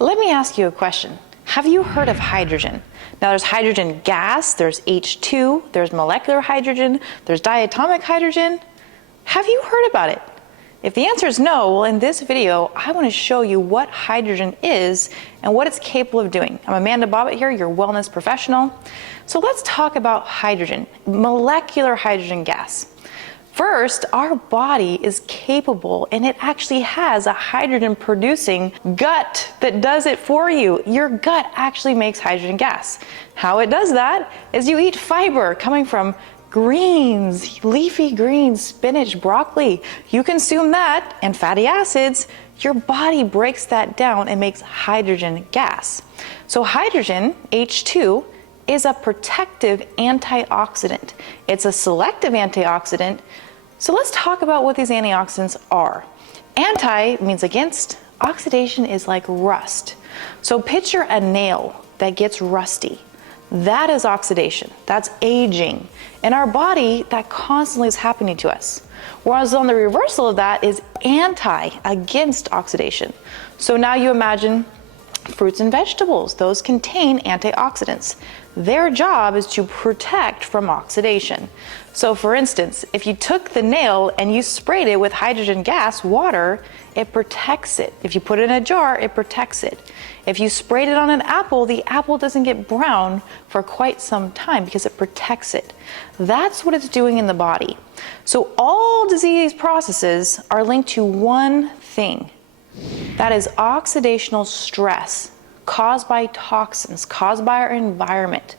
Let me ask you a question. Have you heard of hydrogen? Now there's hydrogen gas, there's H2, there's molecular hydrogen, there's diatomic hydrogen. Have you heard about it? If the answer is no, well, in this video, I want to show you what hydrogen is and what it's capable of doing. I'm Amanda Bobbett here, your wellness professional. So let's talk about hydrogen, molecular hydrogen gas. First, our body is capable, and it actually has a hydrogen-producing gut that does it for you. Your gut actually makes hydrogen gas. How it does that is you eat fiber coming from greens, leafy greens, spinach, broccoli. You consume that and fatty acids, your body breaks that down and makes hydrogen gas. So hydrogen, H2, is a protective antioxidant. It's a selective antioxidant. So let's talk about what these antioxidants are. Anti means against. Oxidation is like rust. So picture a nail that gets rusty. That is oxidation. That's aging. In our body, that constantly is happening to us. Whereas on the reversal of that is anti, against oxidation. So now you imagine fruits and vegetables. Those contain antioxidants. Their job is to protect from oxidation. So for instance, if you took the nail and you sprayed it with hydrogen gas, water, it protects it. If you put it in a jar, it protects it. If you sprayed it on an apple, the apple doesn't get brown for quite some time because it protects it. That's what it's doing in the body. So all disease processes are linked to one thing. That is oxidational stress caused by toxins, caused by our environment.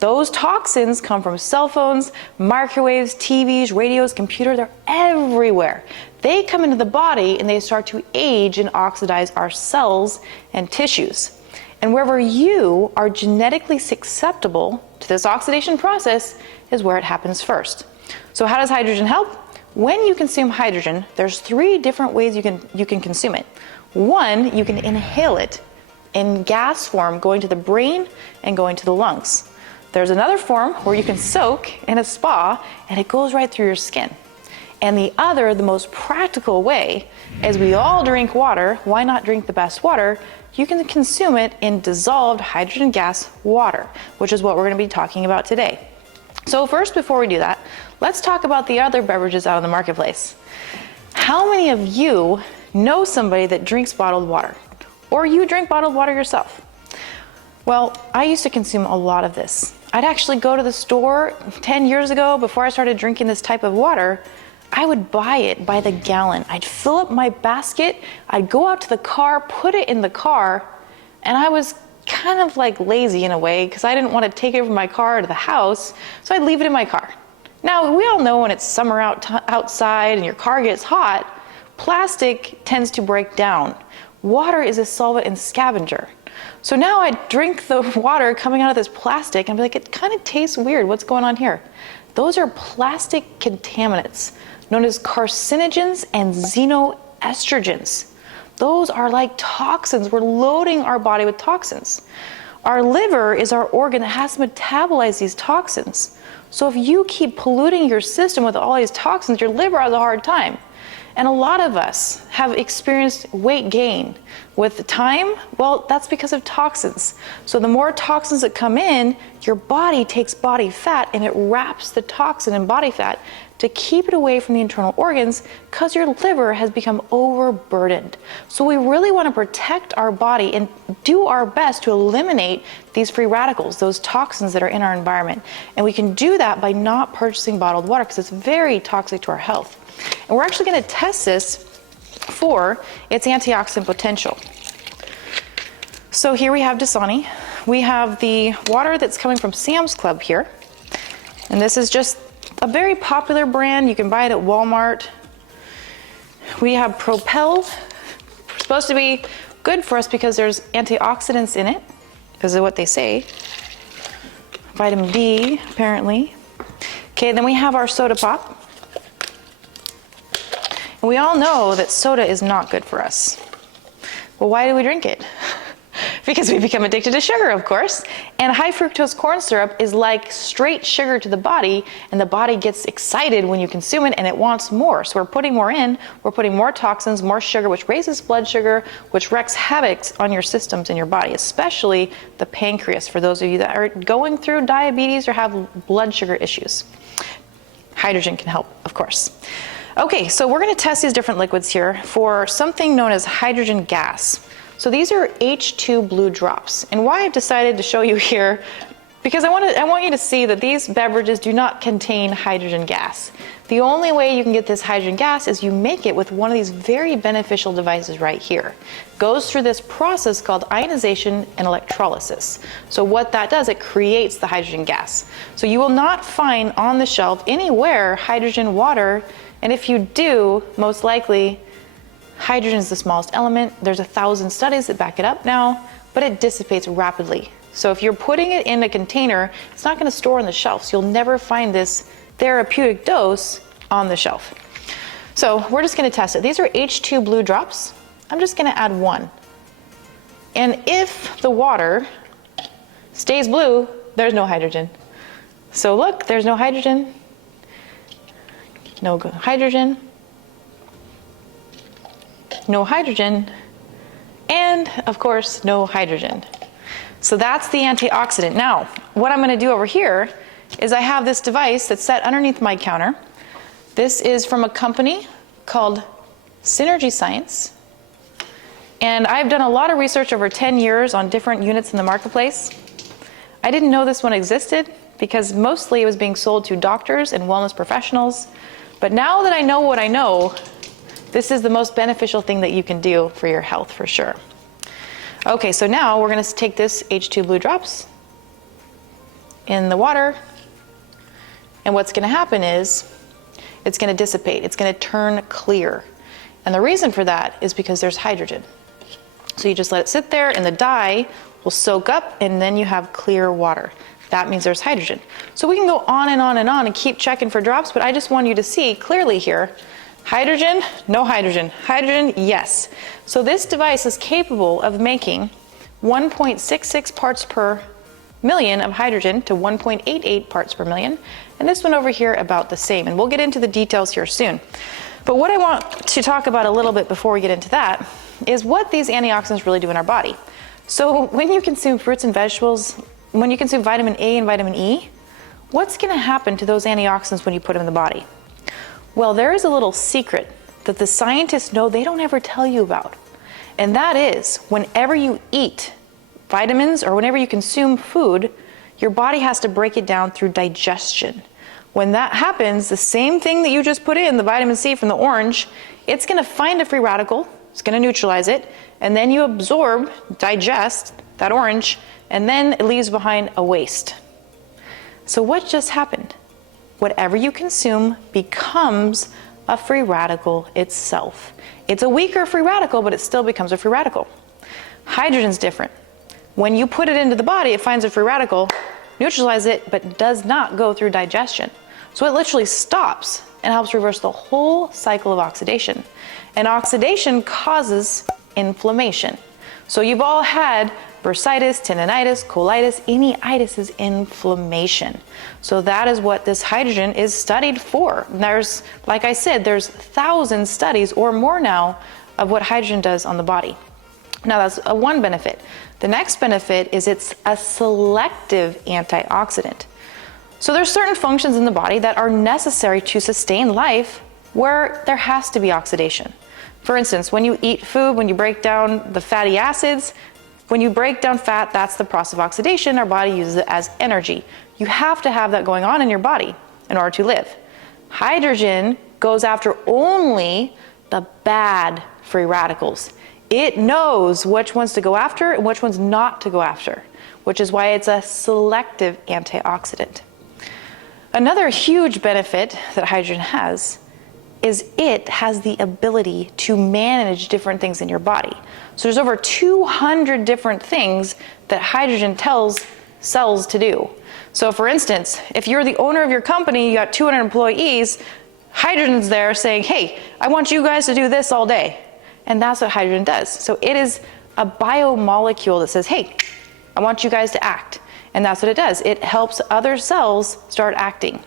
Those toxins come from cell phones, microwaves, TVs, radios, computers, they're everywhere. They come into the body and they start to age and oxidize our cells and tissues. And wherever you are genetically susceptible to this oxidation process is where it happens first. So how does hydrogen help? When you consume hydrogen, there's 3 different ways you can consume it. One, you can inhale it in gas form, going to the brain and going to the lungs. There's another form where you can soak in a spa and it goes right through your skin. And the other, the most practical way, is we all drink water. Why not drink the best water? You can consume it in dissolved hydrogen gas water, which is what we're going to be talking about today. So first, before we do that, let's talk about the other beverages out in the marketplace. How many of you know somebody that drinks bottled water? Or you drink bottled water yourself? Well, I used to consume a lot of this. I'd actually go to the store 10 years ago, before I started drinking this type of water. I would buy it by the gallon. I'd fill up my basket, I'd go out to the car, put it in the car, and I was kind of like lazy in a way because I didn't want to take it from my car to the house, so I'd leave it in my car. Now, we all know when it's summer outside and your car gets hot, plastic tends to break down. Water is a solvent and scavenger. So now I drink the water coming out of this plastic and be like, it kind of tastes weird. What's going on here? Those are plastic contaminants known as carcinogens and xenoestrogens. Those are like toxins. We're loading our body with toxins. Our liver is our organ that has to metabolize these toxins. So if you keep polluting your system with all these toxins, your liver has a hard time. And a lot of us have experienced weight gain with time. Well, that's because of toxins. So the more toxins that come in, your body takes body fat and it wraps the toxin in body fat to keep it away from the internal organs because your liver has become overburdened. So we really want to protect our body and do our best to eliminate these free radicals, those toxins that are in our environment. And we can do that by not purchasing bottled water because it's very toxic to our health. And we're actually going to test this for its antioxidant potential. So here we have Dasani. We have the water that's coming from Sam's Club here. And this is just a very popular brand. You can buy it at Walmart. We have Propel. It's supposed to be good for us because there's antioxidants in it, because of what they say. Vitamin D, apparently. Okay, then we have our soda pop. And we all know that soda is not good for us. Well, why do we drink it? because we become addicted to sugar, of course. And high fructose corn syrup is like straight sugar to the body, and the body gets excited when you consume it and it wants more. So we're putting more in, we're putting more toxins, more sugar, which raises blood sugar, which wreaks havoc on your systems in your body, especially the pancreas, for those of you that are going through diabetes or have blood sugar issues. Hydrogen can help, of course. Okay, so we're going to test these different liquids here for something known as hydrogen gas. So these are H2 blue drops. And why I've decided to show you here, because I want you to see that these beverages do not contain hydrogen gas. The only way you can get this hydrogen gas is you make it with one of these very beneficial devices right here. It goes through this process called ionization and electrolysis. So what that does, it creates the hydrogen gas. So you will not find on the shelf anywhere hydrogen water, and if you do, most likely hydrogen is the smallest element. There's 1,000 studies that back it up now, but it dissipates rapidly. So if you're putting it in a container, it's not going to store on the shelf. So you'll never find this therapeutic dose on the shelf. So we're just going to test it. These are H2 blue drops. I'm just going to add 1. And if the water stays blue, there's no hydrogen. So look, there's no hydrogen. No hydrogen. No hydrogen. And of course, no hydrogen. So that's the antioxidant. Now, what I'm going to do over here is I have this device that's set underneath my counter. This is from a company called Synergy Science. And I've done a lot of research over 10 years on different units in the marketplace. I didn't know this one existed because mostly it was being sold to doctors and wellness professionals. But now that I know what I know, this is the most beneficial thing that you can do for your health for sure. Okay, so now we're going to take this H2 blue drops in the water, and what's going to happen is it's going to dissipate. It's going to turn clear. And the reason for that is because there's hydrogen. So you just let it sit there, and the dye will soak up, and then you have clear water. That means there's hydrogen. So we can go on and on and on and keep checking for drops, but I just want you to see clearly here, hydrogen, no hydrogen. Hydrogen, yes. So this device is capable of making 1.66 parts per million of hydrogen to 1.88 parts per million. And this one over here about the same. And we'll get into the details here soon. But what I want to talk about a little bit before we get into that is what these antioxidants really do in our body. So when you consume fruits and vegetables, when you consume vitamin A and vitamin E, what's going to happen to those antioxidants when you put them in the body? Well, there is a little secret that the scientists know they don't ever tell you about. And that is, whenever you eat vitamins or whenever you consume food, your body has to break it down through digestion. When that happens, the same thing that you just put in, the vitamin C from the orange, it's going to find a free radical, it's going to neutralize it, and then you absorb, digest that orange, and then it leaves behind a waste. So what just happened? Whatever you consume becomes a free radical itself. It's a weaker free radical, but it still becomes a free radical. Hydrogen's different. When you put it into the body, it finds a free radical, neutralizes it, but does not go through digestion. So it literally stops and helps reverse the whole cycle of oxidation. And oxidation causes inflammation. So you've all had bursitis, tendinitis, colitis. Any itis is inflammation. So that is what this hydrogen is studied for. There's, like I said, there's 1,000 studies or more now of what hydrogen does on the body. Now that's one benefit. The next benefit is it's a selective antioxidant. So there's certain functions in the body that are necessary to sustain life where there has to be oxidation. For instance, when you eat food, when you break down the fatty acids, when you break down fat, that's the process of oxidation. Our body uses it as energy. You have to have that going on in your body in order to live. Hydrogen goes after only the bad free radicals. It knows which ones to go after and which ones not to go after, which is why it's a selective antioxidant. Another huge benefit that hydrogen has is it has the ability to manage different things in your body. So there's over 200 different things that hydrogen tells cells to do. So for instance, if you're the owner of your company, you got 200 employees, hydrogen's there saying, hey, I want you guys to do this all day. And that's what hydrogen does. So it is a biomolecule that says, hey, I want you guys to act. And that's what it does. It helps other cells start acting.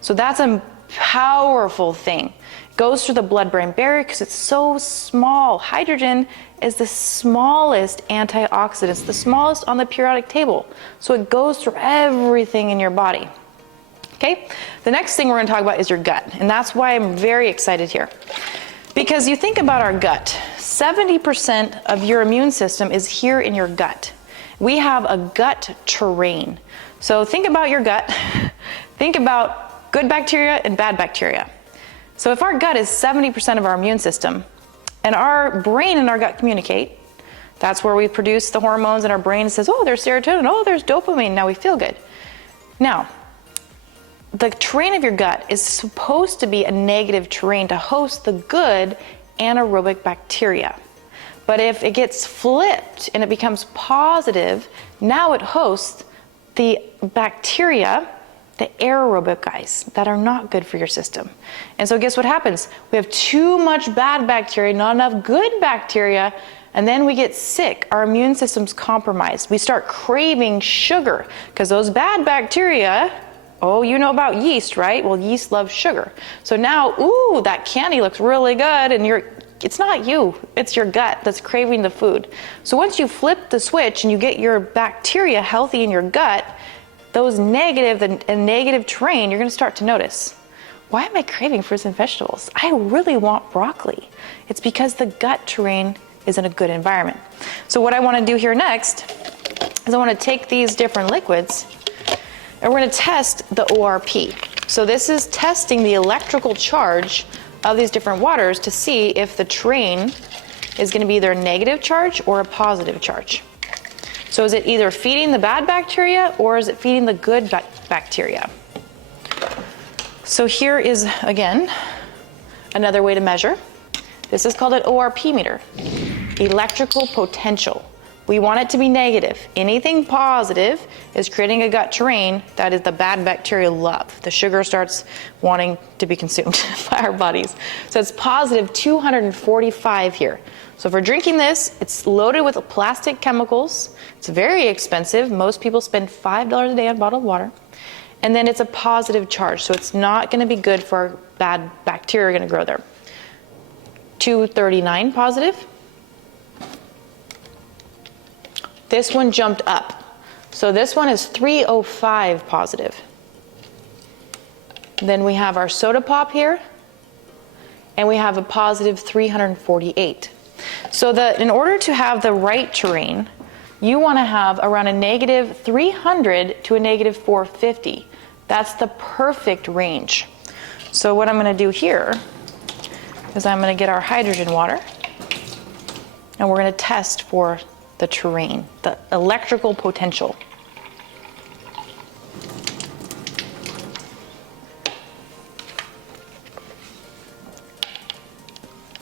So that's a powerful thing. It goes through the blood-brain barrier because it's so small. Hydrogen is the smallest antioxidant, the smallest on the periodic table. So it goes through everything in your body. Okay? The next thing we're going to talk about is your gut. And that's why I'm very excited here. Because you think about our gut, 70% of your immune system is here in your gut. We have a gut terrain. So think about your gut. Think about good bacteria and bad bacteria. So if our gut is 70% of our immune system, and our brain and our gut communicate, that's where we produce the hormones, and our brain says, oh, there's serotonin, oh, there's dopamine, now we feel good. Now, the terrain of your gut is supposed to be a negative terrain to host the good anaerobic bacteria. But if it gets flipped and it becomes positive, now it hosts the bacteria, the aerobic guys that are not good for your system. And so guess what happens? We have too much bad bacteria, not enough good bacteria, and then we get sick. Our immune system's compromised. We start craving sugar because those bad bacteria, oh, you know about yeast, right? Well, yeast loves sugar. So now, ooh, that candy looks really good, and it's not you, it's your gut that's craving the food. So once you flip the switch and you get your bacteria healthy in your gut, those negative, the negative terrain, you're going to start to notice, why am I craving fruits and vegetables? I really want broccoli. It's because the gut terrain is in a good environment. So what I want to do here next is I want to take these different liquids and we're going to test the ORP. So this is testing the electrical charge of these different waters to see if the terrain is going to be either a negative charge or a positive charge. So is it either feeding the bad bacteria or is it feeding the good bacteria? So here is, again, another way to measure. This is called an ORP meter, electrical potential. We want it to be negative. Anything positive is creating a gut terrain that is the bad bacteria love. The sugar starts wanting to be consumed by our bodies. So it's positive 245 here. So if we're drinking this, it's loaded with plastic chemicals. It's very expensive. Most people spend $5 a day on bottled water. And then it's a positive charge. So it's not going to be good for our bad bacteria are going to grow there. 239 positive. This one jumped up. So this one is 305 positive. Then we have our soda pop here. And we have a positive 348. So in order to have the right terrain, you want to have around a negative 300 to a negative 450. That's the perfect range. So what I'm going to do here is I'm going to get our hydrogen water and we're going to test for the terrain, the electrical potential.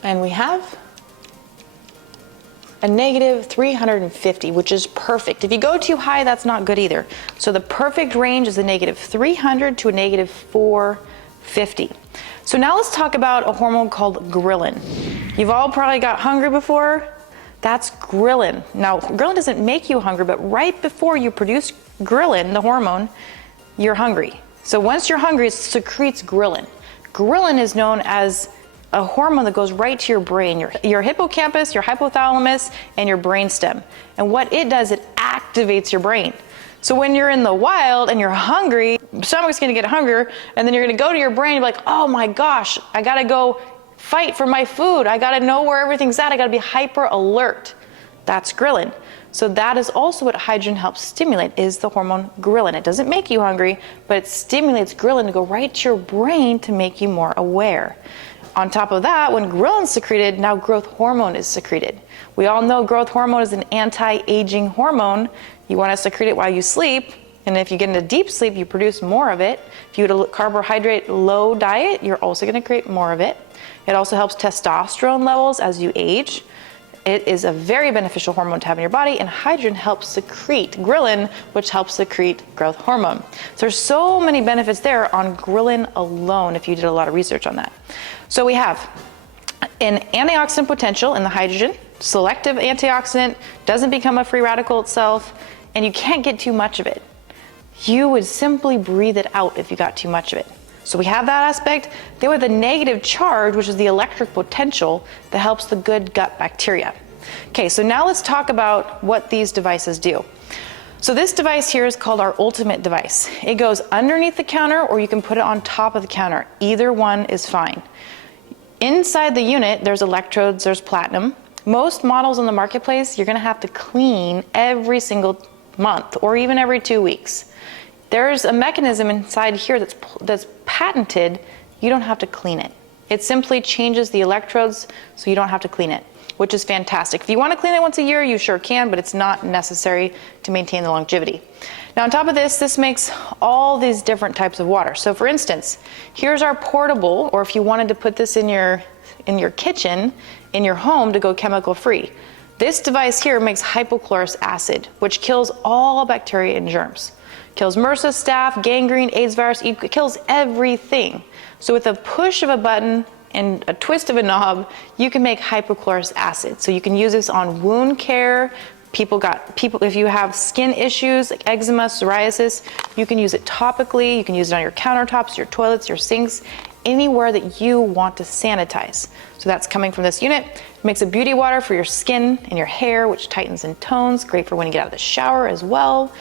And we have a negative 350, which is perfect. If you go too high, that's not good either. So the perfect range is a negative 300 to a negative 450. So now let's talk about a hormone called ghrelin. You've all probably got hungry before. That's ghrelin. Now, ghrelin doesn't make you hungry, but right before you produce ghrelin, the hormone, you're hungry. So once you're hungry, it secretes ghrelin. Ghrelin is known as a hormone that goes right to your brain, your hippocampus, your hypothalamus, and your brainstem. And what it does, it activates your brain. So when you're in the wild and you're hungry, stomach's gonna get hungrier, and then you're gonna go to your brain and be like, oh my gosh, I gotta go fight for my food. I gotta know where everything's at. I gotta be hyper alert. That's ghrelin. So that is also what hydrogen helps stimulate, is the hormone ghrelin. It doesn't make you hungry, but it stimulates ghrelin to go right to your brain to make you more aware. On top of that, when ghrelin is secreted, now growth hormone is secreted. We all know growth hormone is an anti-aging hormone. You want to secrete it while you sleep, and if you get into deep sleep, you produce more of it. If you eat a carbohydrate low diet, you're also going to create more of it. It also helps testosterone levels as you age. It is a very beneficial hormone to have in your body, and hydrogen helps secrete ghrelin, which helps secrete growth hormone. So there's so many benefits there on ghrelin alone if you did a lot of research on that. So we have an antioxidant potential in the hydrogen. selective antioxidant, doesn't become a free radical itself, and you can't get too much of it. You would simply breathe it out if you got too much of it. So we have that aspect. Then with the negative charge, which is the electric potential that helps the good gut bacteria. Okay, so now let's talk about what these devices do. So this device here is called our ultimate device. It goes underneath the counter, or you can put it on top of the counter. Either one is fine. Inside the unit, there's electrodes, there's platinum. Most models in the marketplace, you're gonna have to clean every single month or even every 2 weeks. There's a mechanism inside here that's patented. You don't have to clean it. It simply changes the electrodes so you don't have to clean it, which is fantastic. If you want to clean it once a year, you sure can, but it's not necessary to maintain the longevity. Now on top of this makes all these different types of water. So for instance, here's our portable, or if you wanted to put this in your kitchen, in your home to go chemical free. This device here makes hypochlorous acid, which kills all bacteria and germs. Kills MRSA, staph, gangrene, AIDS virus, it kills everything. So with a push of a button and a twist of a knob, you can make hypochlorous acid. So you can use this on wound care. If you have skin issues like eczema, psoriasis, you can use it topically. You can use it on your countertops, your toilets, your sinks, anywhere that you want to sanitize. So that's coming from this unit. It makes a beauty water for your skin and your hair, which tightens and tones. Great for when you get out of the shower as well.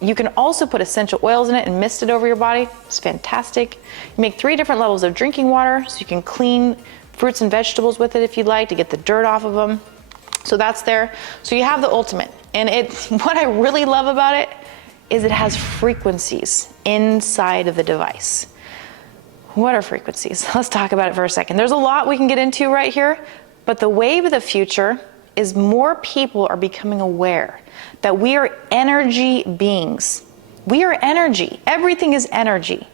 You can also put essential oils in it and mist it over your body. It's fantastic. You make 3 different levels of drinking water, so you can clean fruits and vegetables with it if you'd like to get the dirt off of them. So that's there. So you have the ultimate. And what I really love about it is it has frequencies inside of the device. What are frequencies? Let's talk about it for a second. There's a lot we can get into right here, but the wave of the future is more people are becoming aware that we are energy beings. We are energy. Everything is energy.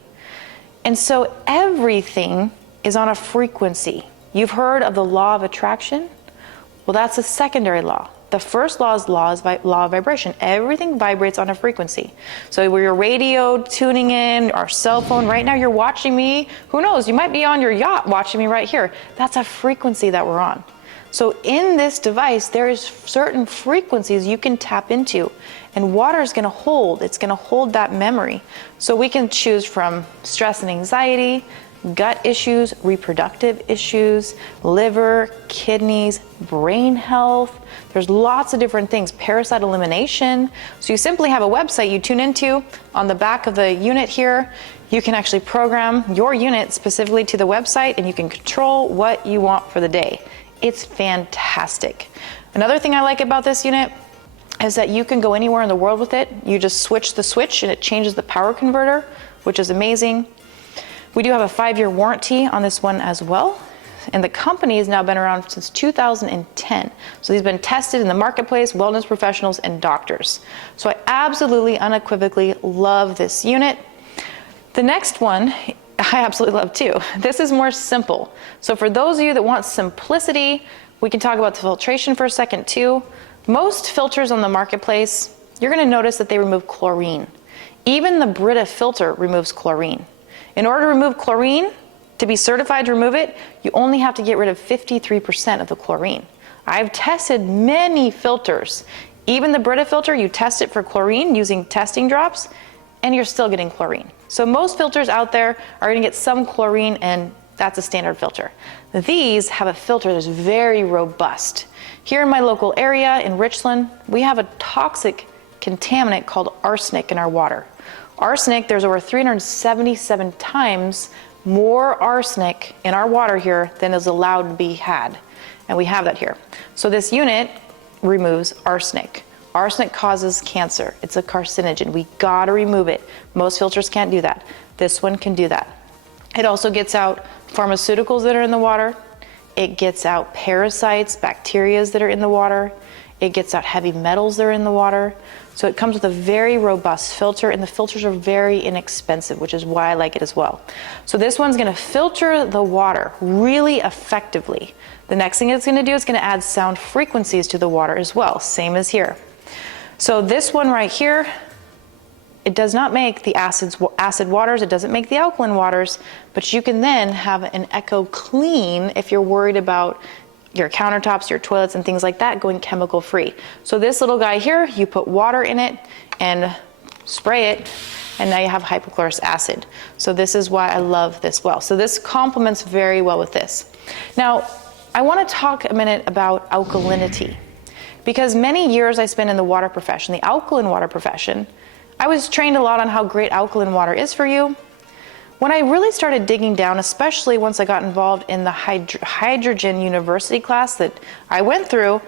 And so everything is on a frequency. You've heard of the law of attraction? Well, that's a secondary law. The first law is law of vibration. Everything vibrates on a frequency. So where your radio tuning in, our cell phone, right now you're watching me. Who knows? You might be on your yacht watching me right here. That's a frequency that we're on. So in this device, there is certain frequencies you can tap into, and water is gonna hold, it's gonna hold that memory. So we can choose from stress and anxiety, gut issues, reproductive issues, liver, kidneys, brain health. There's lots of different things, parasite elimination. So you simply have a website you tune into. On the back of the unit here, you can actually program your unit specifically to the website, and you can control what you want for the day. It's fantastic. Another thing I like about this unit is that you can go anywhere in the world with it. You just switch the switch and it changes the power converter, which is amazing. We do have a 5-year warranty on this one as well. And the company has now been around since 2010. So these have been tested in the marketplace, wellness professionals, and doctors. So I absolutely, unequivocally love this unit. The next one, I absolutely love too. This is more simple. So for those of you that want simplicity, we can talk about the filtration for a second too. Most filters on the marketplace, you're gonna notice that they remove chlorine. Even the Brita filter removes chlorine. In order to remove chlorine, to be certified to remove it, you only have to get rid of 53% of the chlorine. I've tested many filters. Even the Brita filter, you test it for chlorine using testing drops, and you're still getting chlorine. So most filters out there are gonna get some chlorine, and that's a standard filter. These have a filter that's very robust. Here in my local area in Richland, we have a toxic contaminant called arsenic in our water. Arsenic, there's over 377 times more arsenic in our water here than is allowed to be had. And we have that here. So this unit removes arsenic. Arsenic causes cancer. It's a carcinogen. We gotta remove it. Most filters can't do that. This one can do that. It also gets out pharmaceuticals that are in the water. It gets out parasites, bacteria that are in the water. It gets out heavy metals that are in the water. So it comes with a very robust filter, and the filters are very inexpensive, which is why I like it as well. So this one's gonna filter the water really effectively. The next thing it's gonna do is gonna add sound frequencies to the water as well, same as here. So this one right here, it does not make the acid waters, it doesn't make the alkaline waters, but you can then have an echo clean if you're worried about your countertops, your toilets, and things like that going chemical free. So this little guy here, you put water in it and spray it, and now you have hypochlorous acid. So this is why I love this well. So this complements very well with this. Now, I want to talk a minute about alkalinity, because many years I spent in the water profession, the alkaline water profession. I was trained a lot on how great alkaline water is for you. When I really started digging down, especially once I got involved in the hydrogen university class that I went through,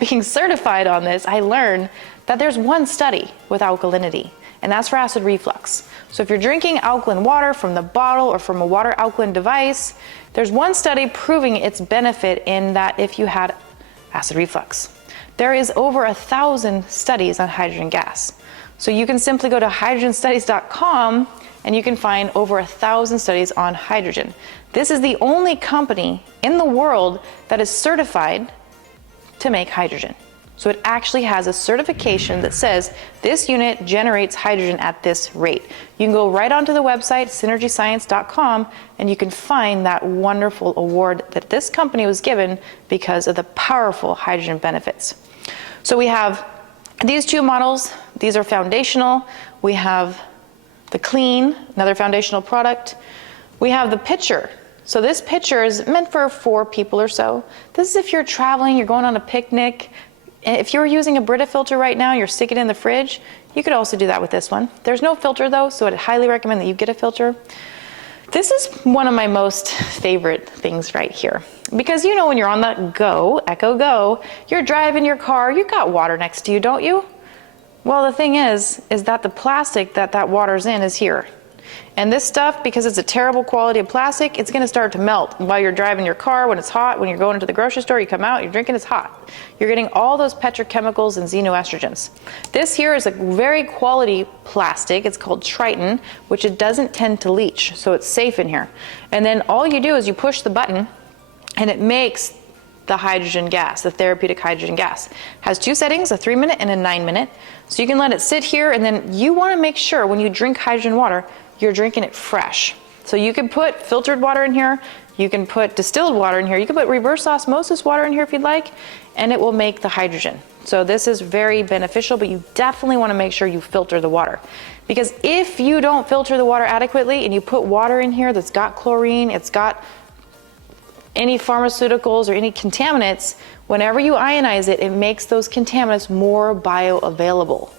being certified on this, I learned that there's one study with alkalinity, and that's for acid reflux. So if you're drinking alkaline water from the bottle or from a water alkaline device, there's one study proving its benefit in that if you had acid reflux. There is over 1,000 studies on hydrogen gas. So you can simply go to hydrogenstudies.com and you can find over 1,000 studies on hydrogen. This is the only company in the world that is certified to make hydrogen. So it actually has a certification that says this unit generates hydrogen at this rate. You can go right onto the website, synergyscience.com, and you can find that wonderful award that this company was given because of the powerful hydrogen benefits. So we have these two models. These are foundational. We have the Clean, another foundational product. We have the pitcher. So this pitcher is meant for 4 people or so. This is if you're traveling, you're going on a picnic. If you're using a Brita filter right now, you're sticking it in the fridge, you could also do that with this one. There's no filter though, so I'd highly recommend that you get a filter. This is one of my most favorite things right here. Because you know when you're on the go, Echo Go, you're driving your car, you've got water next to you, don't you? Well, the thing is that the plastic that water's in is here. And this stuff, because it's a terrible quality of plastic, it's gonna start to melt while you're driving your car, when it's hot, when you're going into the grocery store, you come out, you're drinking, it's hot. You're getting all those petrochemicals and xenoestrogens. This here is a very quality plastic, it's called Triton, which it doesn't tend to leach, so it's safe in here. And then all you do is you push the button, and it makes the hydrogen gas, the therapeutic hydrogen gas. Has 2 settings, a 3-minute and a 9-minute. So you can let it sit here, and then you wanna make sure when you drink hydrogen water, you're drinking it fresh. So you can put filtered water in here, you can put distilled water in here, you can put reverse osmosis water in here if you'd like, and it will make the hydrogen. So this is very beneficial, but you definitely wanna make sure you filter the water. Because if you don't filter the water adequately and you put water in here that's got chlorine, it's got any pharmaceuticals or any contaminants, whenever you ionize it, it makes those contaminants more bioavailable.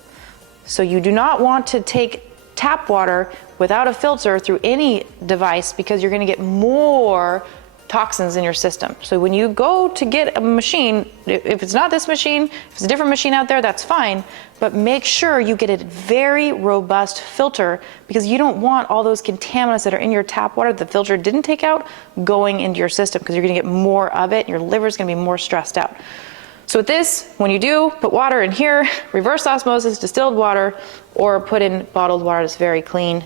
So you do not want to take tap water without a filter through any device, because you're gonna get more toxins in your system. So when you go to get a machine, if it's not this machine, if it's a different machine out there, that's fine, but make sure you get a very robust filter, because you don't want all those contaminants that are in your tap water that the filter didn't take out going into your system, because you're gonna get more of it and your liver's gonna be more stressed out. So with this, when you do put water in here, reverse osmosis, distilled water, or put in bottled water that's very clean.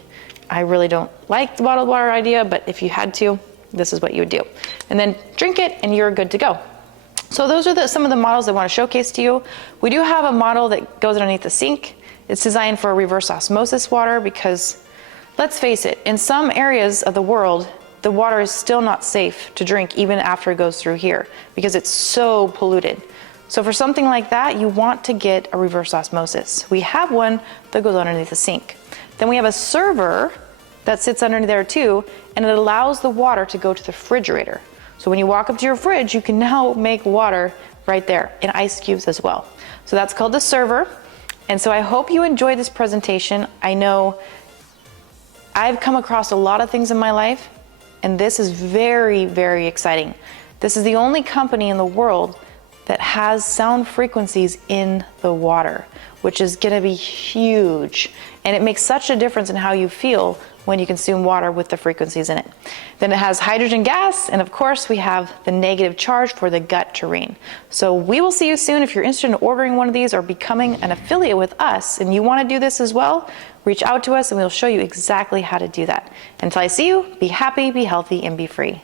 I really don't like the bottled water idea, but if you had to, this is what you would do. And then drink it and you're good to go. So those are some of the models I want to showcase to you. We do have a model that goes underneath the sink. It's designed for reverse osmosis water because, let's face it, in some areas of the world, the water is still not safe to drink even after it goes through here because it's so polluted. So for something like that, you want to get a reverse osmosis. We have one that goes underneath the sink. Then we have a server that sits underneath there too, and it allows the water to go to the refrigerator. So when you walk up to your fridge, you can now make water right there in ice cubes as well. So that's called the server. And so I hope you enjoyed this presentation. I know I've come across a lot of things in my life, and this is very, very exciting. This is the only company in the world that has sound frequencies in the water, which is gonna be huge. And it makes such a difference in how you feel when you consume water with the frequencies in it. Then it has hydrogen gas, and of course we have the negative charge for the gut terrain. So we will see you soon. If you're interested in ordering one of these or becoming an affiliate with us and you wanna do this as well, reach out to us and we'll show you exactly how to do that. Until I see you, be happy, be healthy, and be free.